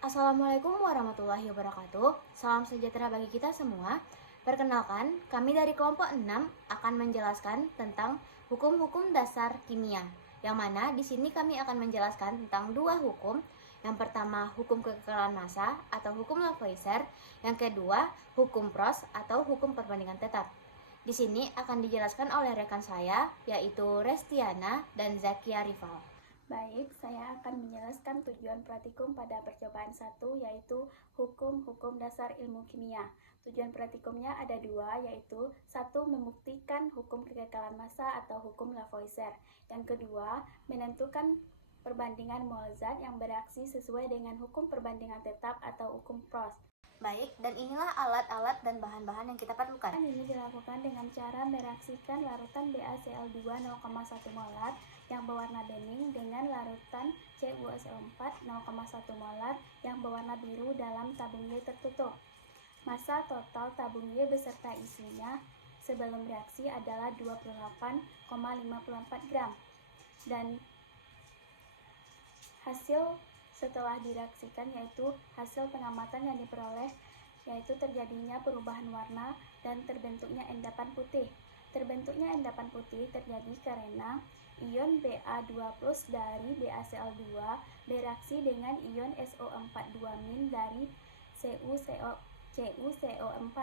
Assalamualaikum warahmatullahi wabarakatuh. Salam sejahtera bagi kita semua. Perkenalkan, kami dari kelompok 6 akan menjelaskan tentang hukum-hukum dasar kimia. Yang mana di sini kami akan menjelaskan tentang dua hukum. Yang pertama, hukum kekekalan massa atau hukum Lavoisier. Yang kedua, hukum Prost atau hukum perbandingan tetap. Di sini akan dijelaskan oleh rekan saya, yaitu Restiana dan Zakia Rival. Baik, saya akan menjelaskan tujuan praktikum pada percobaan 1, yaitu hukum-hukum dasar ilmu kimia. Tujuan praktikumnya ada dua, yaitu 1. Membuktikan hukum kekekalan massa atau hukum Lavoisier. Yang kedua, menentukan perbandingan mol zat yang bereaksi sesuai dengan hukum perbandingan tetap atau hukum Prost. Baik, dan inilah alat-alat dan bahan-bahan yang kita perlukan. Ini dilakukan dengan cara mereaksikan larutan BaCl2 0,1 molar yang berwarna bening dengan larutan CuSO4 0,1 molar yang berwarna biru dalam tabung Y tertutup. Massa total tabung Y beserta isinya sebelum reaksi adalah 28,54 gram. Dan hasil setelah direaksikan yaitu hasil pengamatan yang diperoleh yaitu terjadinya perubahan warna dan terbentuknya endapan putih. Terbentuknya endapan putih terjadi karena ion Ba2+ dari BaCl2 bereaksi dengan ion SO42- dari CuCO4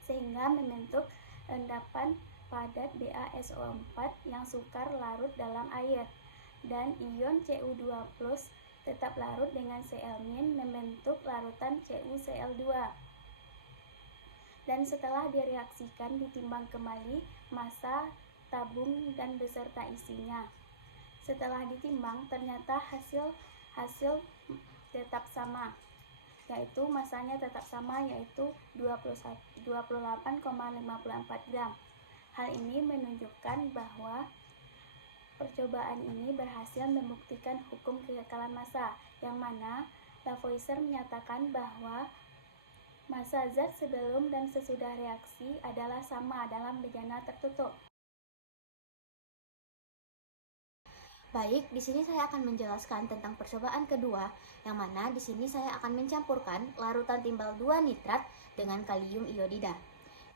sehingga membentuk endapan padat BaSO4 yang sukar larut dalam air. Dan ion Cu2+ tetap larut dengan Cl- membentuk larutan CuCl2. Dan setelah direaksikan ditimbang kembali massa tabung dan beserta isinya. Setelah ditimbang ternyata hasil tetap sama, yaitu massanya tetap sama, yaitu 28,54 gram. Hal ini menunjukkan bahwa percobaan ini berhasil membuktikan hukum kekekalan massa, yang mana Lavoisier menyatakan bahwa massa zat sebelum dan sesudah reaksi adalah sama dalam bejana tertutup. Baik, di sini saya akan menjelaskan tentang percobaan kedua, yang mana di sini saya akan mencampurkan larutan timbal 2 nitrat dengan kalium iodida.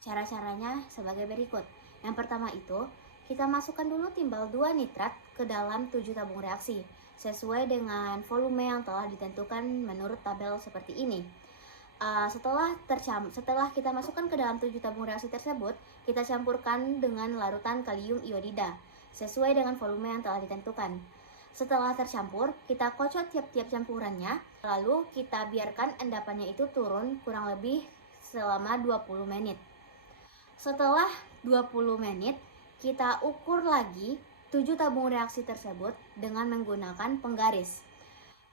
Cara-caranya sebagai berikut. Yang pertama itu, kita masukkan dulu timbal 2 nitrat ke dalam 7 tabung reaksi, sesuai dengan volume yang telah ditentukan menurut tabel seperti ini. Setelah kita masukkan ke dalam 7 tabung reaksi tersebut, kita campurkan dengan larutan kalium iodida, sesuai dengan volume yang telah ditentukan. Setelah tercampur, kita kocok tiap-tiap campurannya, lalu kita biarkan endapannya itu turun kurang lebih selama 20 menit. Setelah 20 menit, kita ukur lagi 7 tabung reaksi tersebut dengan menggunakan penggaris.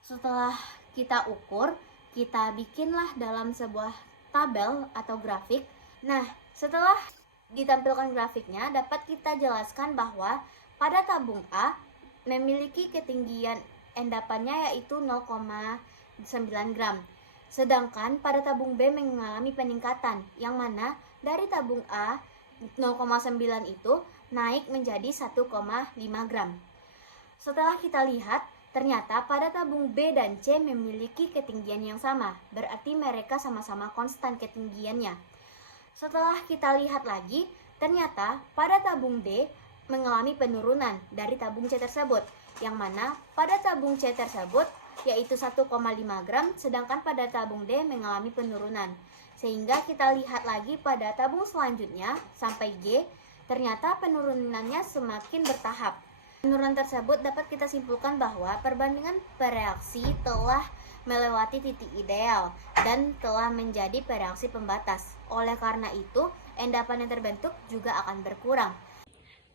Setelah kita ukur, kita bikinlah dalam sebuah tabel atau grafik. Nah, setelah ditampilkan grafiknya, dapat kita jelaskan bahwa pada tabung A memiliki ketinggian endapannya yaitu 0,9 gram. Sedangkan pada tabung B mengalami peningkatan, yang mana dari tabung A 0,9 itu naik menjadi 1,5 gram. Setelah kita lihat, ternyata pada tabung B dan C memiliki ketinggian yang sama, berarti mereka sama-sama konstan ketinggiannya. Setelah kita lihat lagi, ternyata pada tabung D mengalami penurunan dari tabung C tersebut, yang mana pada tabung C tersebut yaitu 1,5 gram, sedangkan pada tabung D mengalami penurunan. Sehingga kita lihat lagi pada tabung selanjutnya sampai G, ternyata penurunannya semakin bertahap. Penurunan tersebut dapat kita simpulkan bahwa perbandingan bereaksi telah melewati titik ideal dan telah menjadi bereaksi pembatas. Oleh karena itu, endapan yang terbentuk juga akan berkurang.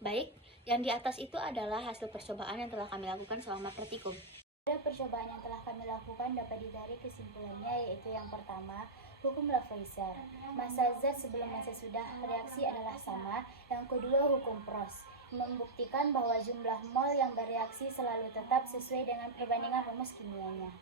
Baik, yang di atas itu adalah hasil percobaan yang telah kami lakukan selama praktikum. Pada percobaan yang telah kami lakukan dapat ditarik kesimpulannya, yaitu yang pertama, hukum Lavoisier, massa zat sebelum dan sesudah reaksi adalah sama. Yang kedua, hukum Prost, membuktikan bahwa jumlah mol yang bereaksi selalu tetap sesuai dengan perbandingan rumus kimianya.